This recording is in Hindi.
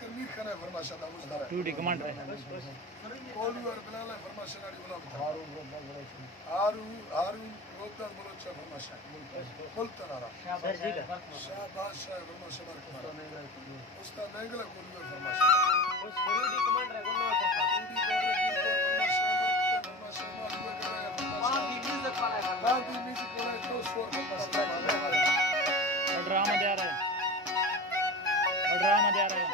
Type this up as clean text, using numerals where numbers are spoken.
कर मीर खाना फरमाशा दा मुजदार है टूटी कमांडर है कोलू और बिलाल फरमाशा नाडी गुलाम हारून रोबदान बलोच फरमाशा मुल्तनारा शाबाश शाह फरमाशा उस्ताद नेंगला कोलू फरमाशा उस टूटी कमांडर है गुनो बांधी म्यूजिक वाला तो स्वर ड्रामा दे रहा है